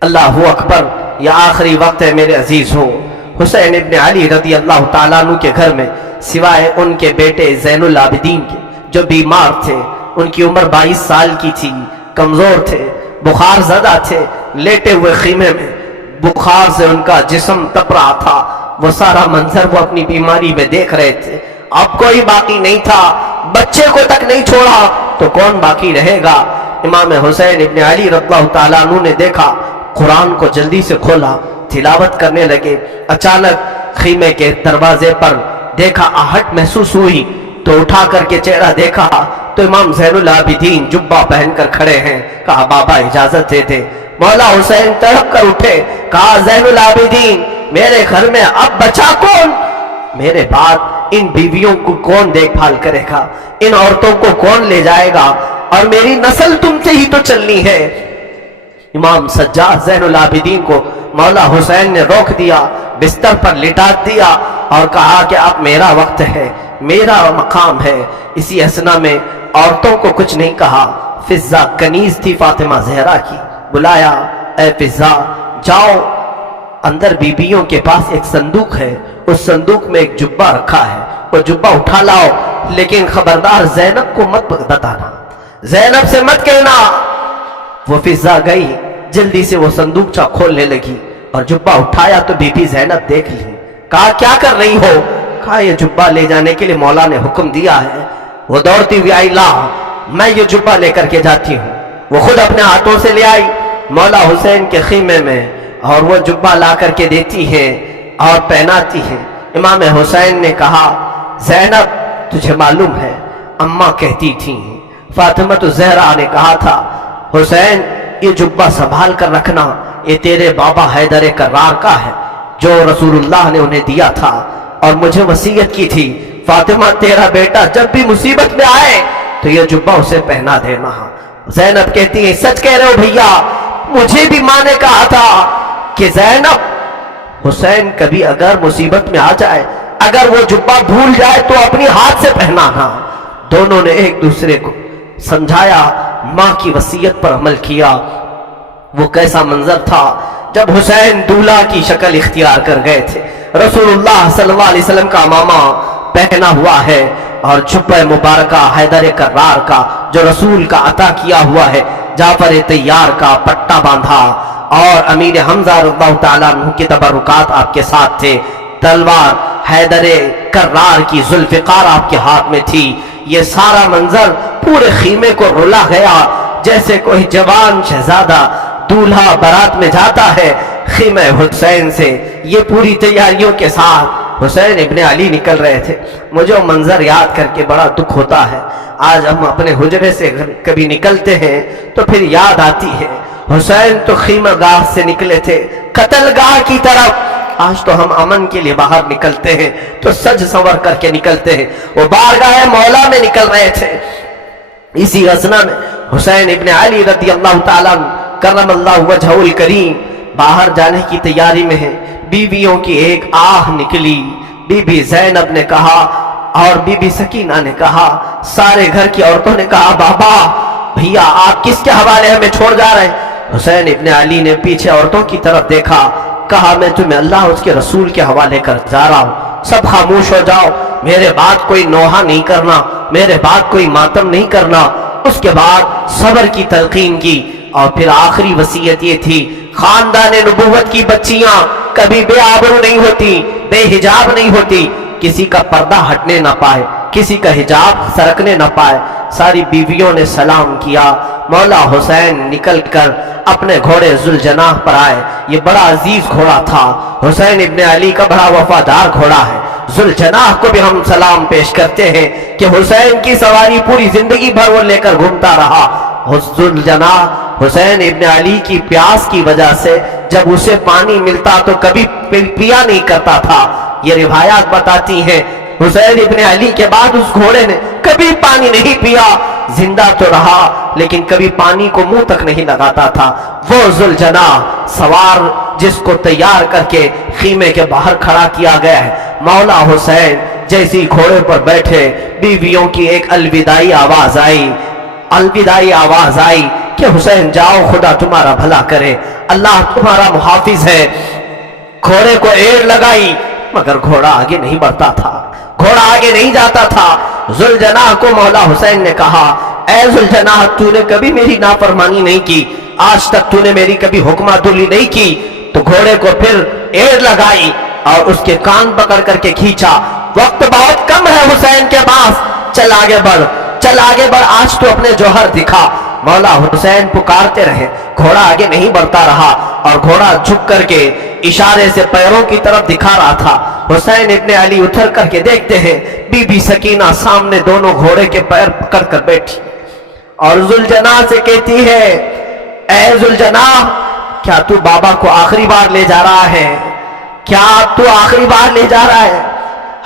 اللہ اکبر، یہ آخری وقت ہے میرے عزیز ہو۔ حسین ابن علی رضی اللہ تعالیٰ عنہ کے گھر میں سوائے ان کے بیٹے زین العابدین کے جو بیمار تھے، ان کی عمر 22 سال کی تھی، کمزور تھے، بخار زدہ تھے، لیٹے ہوئے خیمے میں بخار سے ان کا جسم تپ رہا تھا، وہ سارا منظر وہ اپنی بیماری میں دیکھ رہے تھے۔ اب کوئی باقی نہیں تھا، بچے کو تک نہیں چھوڑا تو کون باقی رہے گا؟ امام حسین ابن علی رضی اللہ تعالیٰ عنہ نے دیکھا، قرآن کو جلدی سے کھولا، تلاوت کرنے لگے۔ اچانک خیمے کے دروازے پر دیکھا، آہٹ محسوس ہوئی تو اٹھا کر کے چہرہ دیکھا تو امام زین العابدین جبہ پہن کر کھڑے ہیں۔ کہا بابا اجازت دے دے۔ مولا حسین تڑپ کر اٹھے، کہا زین العابدین میرے گھر میں اب بچا کون؟ میرے بعد ان بیویوں کو کون دیکھ بھال کرے گا؟ ان عورتوں کو کون لے جائے گا؟ اور میری نسل تم سے ہی تو چلنی ہے۔ امام سجاد زین العابدین کو مولا حسین نے روک دیا، بستر پر لٹا دیا اور کہا کہ اب میرا وقت ہے، میرا مقام ہے۔ اسی اسنا میں عورتوں کو کچھ نہیں کہا۔ فضہ کنیز تھی فاطمہ زہرا کی، بلایا، اے فضہ جاؤ، اندر بیبیوں کے پاس ایک صندوق ہے، اس صندوق میں ایک جبہ رکھا ہے، وہ جبہ اٹھا لاؤ، لیکن خبردار زینب کو مت بتانا، زینب سے مت کہنا۔ وہ فضہ گئی، جلدی سے وہ صندوقچہ کھولنے لگی اور جبہ اٹھایا تو بی بی زینب دیکھ لی۔ کہا کیا کر رہی ہو؟ کہا یہ جبہ لے جانے کے لیے مولا نے حکم دیا ہے۔ وہ دوڑتی ہوئی آئی، لا میں یہ جبہ لے کر کے جاتی ہوں۔ وہ خود اپنے ہاتھوں سے لے آئی مولا حسین کے خیمے میں اور وہ جبہ لا کر کے دیتی ہے اور پہناتی ہے۔ امام حسین نے کہا زینب تجھے معلوم ہے اماں کہتی تھی، فاطمہ زہرا نے کہا تھا حسین یہ جبہ سنبھال کر رکھنا، یہ تیرے بابا حیدر کرار کا ہے جو رسول اللہ نے انہیں دیا تھا اور مجھے وصیت کی تھی، فاطمہ تیرا بیٹا جب بھی مصیبت میں آئے تو یہ جبہ اسے پہنا دینا۔ زینب کہتی ہے سچ کہہ رہے ہو بھیا، مجھے بھی ماں نے کہا تھا کہ زینب حسین کبھی اگر مصیبت میں آ جائے، اگر وہ جبہ بھول جائے تو اپنی ہاتھ سے پہنانا۔ دونوں نے ایک دوسرے کو سمجھایا، ماں کی وصیت پر عمل کیا۔ وہ کیسا منظر تھا جب حسین دولہا کی شکل اختیار کر گئے تھے، رسول اللہ صلی اللہ علیہ وسلم کا امامہ پہنا ہوا ہے اور جبہ مبارکہ حیدر کرار کا جو رسول کا عطا کیا ہوا ہے، جعفر طیار کا پٹا باندھا اور امیر حمزہ رضی اللہ تعالیٰ عنہ کے تبرکات آپ کے ساتھ تھے، تلوار حیدر کرار کی ذوالفقار آپ کے ہاتھ میں تھی۔ یہ سارا منظر پورے خیمے کو رلا گیا، جیسے کوئی جوان شہزادہ دولہا بارات میں جاتا ہے خیمہ حسین سے۔ یہ پوری تیاریوں کے ساتھ حسین ابن علی نکل رہے تھے۔ مجھے وہ منظر یاد کر کے بڑا دکھ ہوتا ہے۔ آج ہم اپنے حجرے سے کبھی نکلتے ہیں تو پھر یاد آتی ہے حسین تو خیمہ گاہ سے نکلے تھے قتل گاہ کی طرف، آج تو ہم امن کے لیے باہر نکلتے ہیں تو سج سنور کر کے نکلتے ہیں، وہ بارگاہ مولا میں نکل رہے تھے۔ اسی غزنہ میں حسین ابن علی رضی اللہ تعالیٰ کرم اللہ وجہہ الکریم باہر جانے کی تیاری میں ہے۔ بیویوں کی ایک آہ نکلی، بی بی زینب نے کہا اور بی بی سکینہ نے کہا، سارے گھر کی عورتوں نے کہا بابا بھیا آپ کس کے حوالے ہمیں چھوڑ جا رہے ہیں؟ حسین ابن علی نے پیچھے عورتوں کی طرف دیکھا، کہا میں تمہیں اللہ اس کے رسول کے حوالے کر جا رہا ہوں، سب خاموش ہو جاؤ، میرے بعد کوئی نوحہ نہیں کرنا، میرے بعد کوئی ماتم نہیں کرنا۔ اس کے بعد صبر کی تلقین کی اور پھر آخری وصیت یہ تھی، خاندان نبوت کی بچیاں کبھی بے آبرو نہیں ہوتی، بے حجاب نہیں ہوتی، کسی کا پردہ ہٹنے نہ پائے، کسی کا حجاب سرکنے نہ پائے۔ ساری بیویوں نے سلام کیا، مولا حسین نکل کر اپنے گھوڑے ذوالجناح پر آئے۔ یہ بڑا عزیز گھوڑا تھا، حسین ابن علی کا بڑا وفادار گھوڑا ہے۔ ذوالجناح کو بھی ہم سلام پیش کرتے ہیں کہ حسین کی سواری پوری زندگی بھر وہ لے کر گھومتا رہا۔ ذوالجناح حسین ابن علی کی پیاس کی وجہ سے جب اسے پانی ملتا تو کبھی پیا نہیں کرتا تھا۔ یہ روایات بتاتی ہیں حسین ابن علی کے بعد اس گھوڑے نے کبھی پانی نہیں پیا، زندہ تو رہا لیکن کبھی پانی کو منہ تک نہیں لگاتا تھا۔ وہ ذوالجناح سوار جس کو تیار کر کے خیمے کے باہر کھڑا کیا گیا ہے، مولا حسین جیسی گھوڑے پر بیٹھے، بیویوں کی ایک الوداعی آواز آئی کہ حسین جاؤ، خدا تمہارا بھلا کرے، اللہ تمہارا محافظ ہے۔ گھوڑے کو ایڑ لگائی مگر گھوڑا آگے نہیں بڑھتا تھا، گھوڑا آگے نہیں جاتا تھا۔ ذوالجناح کو مولا حسین نے کہا، اے ذوالجناح، تو نے کبھی میری نافرمانی نہیں کی، آج تک تو نے میری کبھی حکم عدولی نہیں کی۔ تو گھوڑے کو پھر ایڑ لگائی اور اس کے کان پکڑ کر کے کھینچا۔ وقت بہت کم ہے حسین کے پاس، چل آگے بڑھ، آج تو اپنے جوہر دکھا۔ مولا حسین پکارتے رہے، گھوڑا آگے نہیں بڑھتا رہا اور گھوڑا جھک کر کے اشارے سے پیروں کی طرف دکھا رہا تھا۔ حسین ابن علی اتر کر کے دیکھتے ہیں، بی بی سکینہ سامنے دونوں گھوڑے کے پیر پکڑ کر بیٹھی اور ذوالجناح سے کہتی ہے، اے ذوالجناح، کیا تو بابا کو آخری بار لے جا رہا ہے؟ کیا تو آخری بار لے جا رہا ہے؟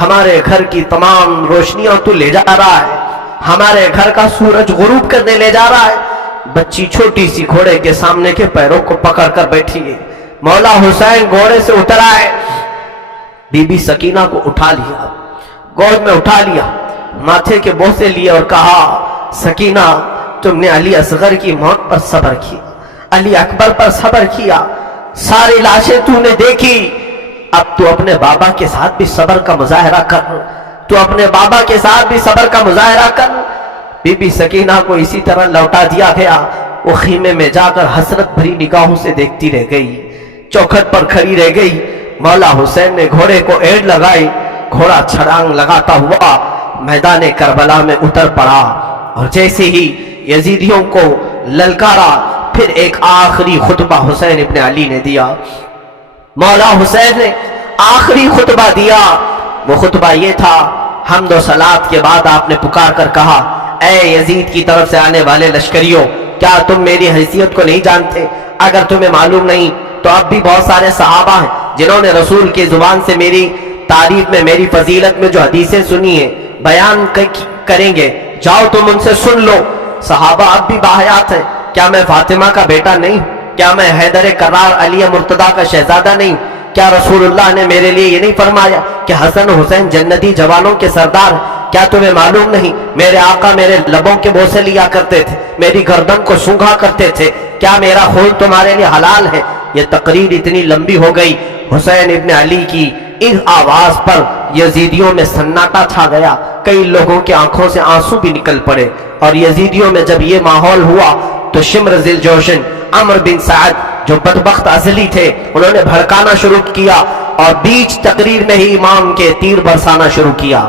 ہمارے گھر کی تمام روشنیاں تو لے جا رہا ہے، ہمارے گھر کا سورج غروب کرنے لے جا رہا ہے۔ بچی چھوٹی سی گھوڑے کے سامنے کے پیروں کو پکڑ کر بیٹھی ہے۔ مولا حسین گھوڑے سے اتر آئے، بی بی سکینہ کو اٹھا لیا، گود میں اٹھا لیا، ماتھے کے بوسے لیے اور کہا، سکینہ، تم نے علی اصغر کی موت پر صبر کیا، علی اکبر پر صبر کیا، ساری لاشیں تو نے دیکھی، اب تو اپنے بابا کے ساتھ بھی صبر کا مظاہرہ کر، بی بی سکینہ کو اسی طرح لوٹا دیا گیا۔ وہ خیمے میں جا کر حسرت بھری نگاہوں سے دیکھتی رہ گئی، چوکھٹ پر کھڑی رہ گئی۔ مولا حسین نے گھوڑے کو ایڑ لگائی، گھوڑا چھلانگ لگاتا ہوا میدان کربلا میں اتر پڑا اور جیسے ہی یزیدیوں کو للکارا، پھر ایک آخری خطبہ حسین ابن علی نے دیا۔ مولا حسین نے آخری خطبہ دیا، وہ خطبہ یہ تھا، حمد و صلات کے بعد آپ نے پکار کر کہا، اے یزید کی طرف سے آنے والے لشکریوں، کیا تم میری حیثیت کو نہیں جانتے؟ اگر تمہیں معلوم نہیں تو اب بھی بہت سارے صحابہ ہیں جنہوں نے رسول کی زبان سے میری تعریف میں، میری فضیلت میں جو حدیثیں سنی ہیں بیان کریں گے، جاؤ تم ان سے سن لو۔ صحابہ اب بھی باحیات ہیں، کیا میں فاطمہ کا بیٹا نہیں؟ کیا میں حیدر کرار علی مرتضیٰ کا شہزادہ نہیں؟ کیا رسول اللہ نے میرے لیے یہ نہیں فرمایا کہ حسن حسین جنتی جوانوں کے سردار ہیں؟ کیا تمہیں معلوم نہیں میرے آقا میرے لبوں کے بوسے لیا کرتے تھے، میری گردن کو سونگھا کرتے تھے؟ کیا میرا خون تمہارے لیے حلال ہے؟ یہ تقریر اتنی لمبی ہو گئی، حسین ابن علی کی اس آواز پر یزیدیوں میں سناٹا چھا گیا، کئی لوگوں کی آنکھوں سے آنسو بھی نکل پڑے، اور یزیدیوں میں جب یہ ماحول ہوا تو شمر ذی الجوشن عمر بن سعد جو بدبخت ازلی تھے، انہوں نے بھڑکانا شروع کیا اور بیچ تقریر میں ہی امام کے تیر برسانا شروع کیا۔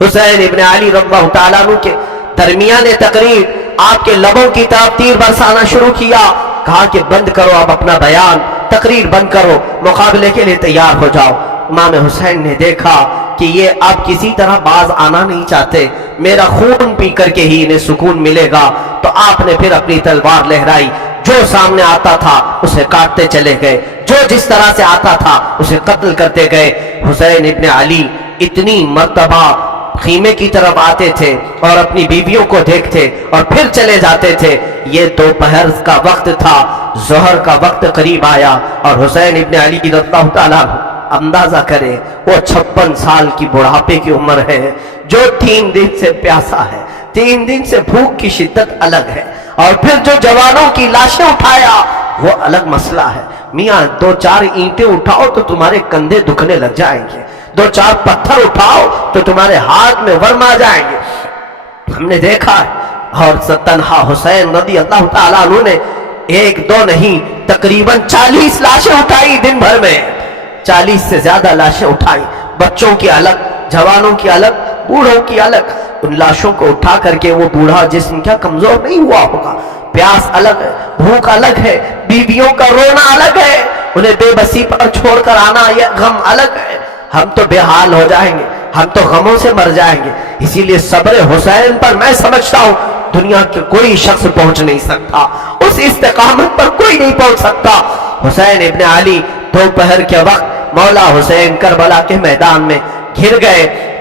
حسین ابن علی رضی اللہ تعالیٰ عنہ کے درمیان تقریر آپ کے لبوں کی طرف تیر برسانا شروع کیا، کہا کہ بند کرو اب اپنا بیان، تقریر بند کرو، مقابلے کے لیے تیار ہو جاؤ۔ امام حسین نے دیکھا کہ یہ اب کسی طرح باز آنا نہیں چاہتے، میرا خون پی کر کے ہی انہیں سکون ملے گا، تو آپ نے پھر اپنی تلوار لہرائی، جو سامنے آتا تھا اسے کاٹتے چلے گئے، جو جس طرح سے آتا تھا اسے قتل کرتے گئے۔ حسین ابن علی اتنی مرتبہ خیمے کی طرف آتے تھے اور اپنی بیویوں کو دیکھتے اور پھر چلے جاتے تھے۔ یہ دوپہر کا وقت تھا، ظہر کا وقت قریب آیا اور حسین ابن علی رضی اللہ تعالیٰ اندازہ کرے، وہ 56 سال کی بڑھاپے کی عمر ہے، جو 3 دن سے پیاسا ہے، 3 دن سے بھوک کی شدت الگ ہے، اور پھر جو جوانوں کی لاشیں اٹھایا وہ الگ مسئلہ ہے۔ میاں 2-4 اینٹیں اٹھاؤ تو تمہارے کندھے دکھنے لگ جائیں گے، 2-4 پتھر اٹھاؤ تو تمہارے ہاتھ میں ورم آ جائیں گے۔ ہم نے دیکھا ہے، اور تنہا حسین رضی اللہ تعالیٰ عنہ نے 1-2 نہیں تقریباً 40 لاشیں اٹھائی دن بھر میں، 40 سے زیادہ لاشیں اٹھائی، بچوں کی الگ، جوانوں کی الگ، بوڑھوں کی الگ۔ ان لاشوں کو اٹھا کر کے وہ بوڑھا جسم کیا کمزور نہیں ہوا ہوگا؟ پیاس الگ ہے، بھوک الگ ہے، بیویوں کا رونا الگ ہے، انہیں بے بسی پر چھوڑ کر آنا، یہ غم الگ ہے۔ ہم تو بے حال ہو جائیں گے، ہم تو غموں سے مر جائیں گے۔ اسی لیے صبر حسین پر میں سمجھتا ہوں دنیا کے کوئی شخص پہنچ نہیں سکتا، اس استقامت پر کوئی نہیں پہنچ سکتا۔ حسین ابن علی دوپہر کے وقت مولا حسین کربلا کے میدان میں گر گئے،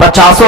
50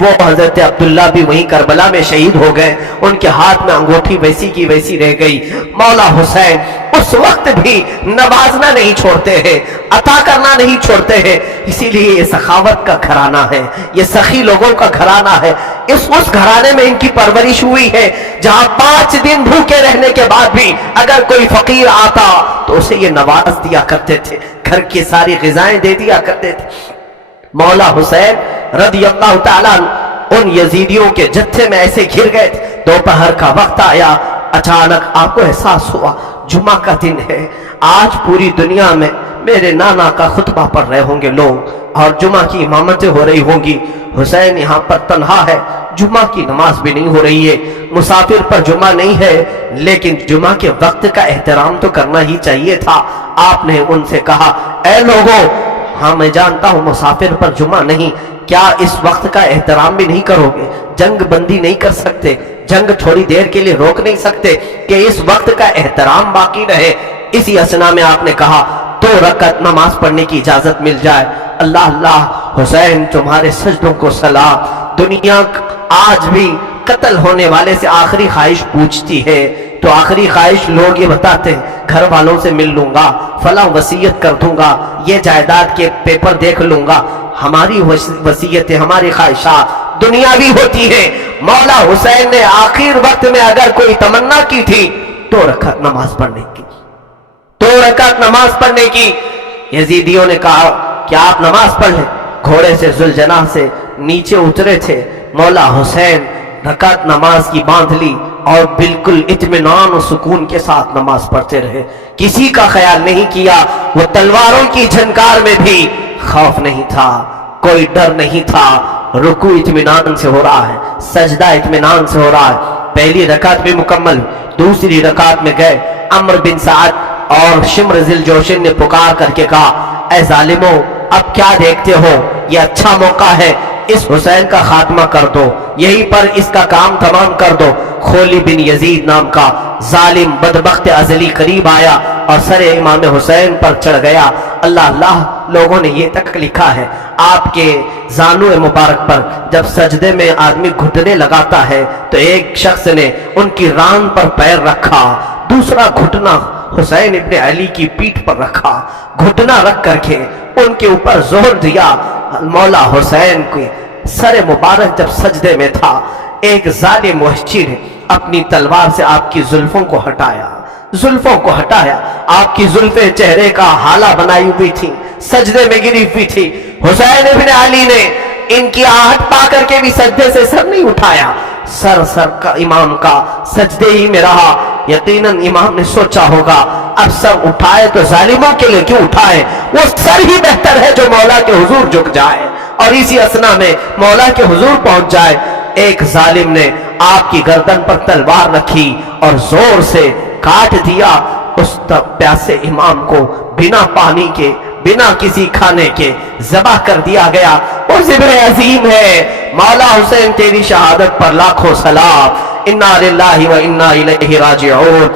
وہ حضرت عبداللہ بھی وہیں کربلا میں شہید ہو گئے، ان کے ہاتھ میں انگوٹھی ویسی کی ویسی رہ گئی۔ مولا حسین اس وقت بھی نوازنا نہیں چھوڑتے ہیں، عطا کرنا نہیں چھوڑتے ہیں، اسی لیے یہ سخاوت کا گھرانہ ہے، یہ سخی لوگوں کا گھرانہ ہے۔ اس گھرانے میں ان کی پرورش ہوئی ہے جہاں 5 دن بھوکے رہنے کے بعد بھی اگر کوئی فقیر آتا تو اسے یہ نواز دیا کرتے تھے، گھر کی ساری غذائیں دے دیا کرتے تھے۔ مولا حسین رضی اللہ تعالیٰ ان یزیدیوں کے جتھے میں ایسے گھر گئے تھے، دوپہر کا وقت آیا، اچانک آپ کو احساس ہوا جمعہ کا دن ہے، آج پوری دنیا میں میرے نانا کا خطبہ پڑھ رہے ہوں گے لوگ اور جمعہ کی امامتیں ہو رہی ہوں گی، حسین یہاں پر تنہا ہے، جمعہ کی نماز بھی نہیں ہو رہی ہے، مسافر پر جمعہ نہیں ہے، لیکن جمعہ کے وقت کا احترام تو کرنا ہی چاہیے تھا۔ آپ نے ان سے کہا، اے لوگوں، ہاں میں جانتا ہوں مسافر پر جمعہ نہیں، کیا اس وقت کا احترام بھی نہیں کرو گے؟ جنگ بندی نہیں کر سکتے، جنگ تھوڑی دیر کے لیے روک نہیں سکتے کہ اس وقت کا احترام باقی رہے؟ اسی اسنا میں آپ نے کہا 2 رکعت نماز پڑھنے کی اجازت مل جائے۔ اللہ اللہ، حسین تمہارے سجدوں کو سلام۔ دنیا آج بھی قتل ہونے والے سے آخری خواہش پوچھتی ہے تو آخری خواہش لوگ یہ بتاتے ہیں، گھر والوں سے مل لوں گا، فلاں وصیت کر دوں گا، یہ جائیداد کے پیپر دیکھ لوں گا۔ ہماری وصیتیں، ہماری خواہشات دنیاوی ہوتی ہیں۔ مولا حسین نے آخر وقت میں اگر کوئی تمنا کی تھی 2 رکعت نماز پڑھنے کی، 2 رکعت نماز پڑھنے کی۔ یزیدیوں نے کہا کہ آپ نماز پڑھ لیں۔ گھوڑے سے ذوالجناح سے نیچے اترے تھے، مولا حسین رکعت نماز کی باندھ لی اور بالکل اطمینان و سکون کے ساتھ نماز پڑھتے رہے، کسی کا خیال نہیں کیا۔ وہ تلواروں کی جھنکار میں بھی خوف نہیں تھا، کوئی ڈر نہیں تھا۔ رکوع اطمینان سے ہو رہا ہے، سجدہ اطمینان سے ہو رہا ہے۔ پہلی رکعت بھی مکمل، دوسری رکعت میں گئے، عمرو بن سعد اور شمر ذی الجوشن نے پکار کر کے کہا، اے ظالموں، اب کیا دیکھتے ہو؟ یہ اچھا موقع ہے، اس حسین کا خاتمہ کر دو، یہیں پر اس کا کام تمام کر دو۔ خولی بن یزید نام کا ظالم بدبخت ازلی قریب آیا اور سر امام حسین پر چڑھ گیا۔ اللہ اللہ، لوگوں نے یہ تک لکھا ہے آپ کے زانو مبارک پر جب سجدے میں آدمی گھٹنے لگاتا ہے تو ایک شخص نے ان کی ران پر پیر رکھا، دوسرا گھٹنا حسین ابن علی کی پیٹھ پر رکھا، گھٹنا رکھ کر کے ان کے اوپر زہر دیا۔ مولا حسین کے سر مبارک جب سجدے میں تھا، ایک ظالم وحشی نے اپنی تلوار سے آپ کی زلفوں کو ہٹایا، زلفوں کو ہٹایا۔ آپ کی زلفیں چہرے کا حالہ بنائی ہوئی تھی، سجدے میں گری ہوئی تھی۔ حسین ابن علی نے ان کی آہٹ پا کر کے بھی سجدے سے سر نہیں اٹھایا، سر کا امام کا سجدے ہی میں رہا۔ یقیناً امام نے سوچا ہوگا اب سر اٹھائے تو ظالموں کے لیے کیوں اٹھائے، وہ سر ہی بہتر ہے جو مولا کے حضور جھک جائے اور اسی اسنا میں مولا کے حضور پہنچ جائے۔ ایک ظالم نے آپ کی گردن پر تلوار رکھی اور زور سے کاٹ دیا۔ اس پیاسے امام کو بنا پانی کے، بنا کسی کھانے کے ذبح کر دیا گیا۔ وہ ذبح عظیم ہے۔ مولا حسین تیری شہادت پر لاکھوں سلام۔ انا للہ و انا الیہ راجعون۔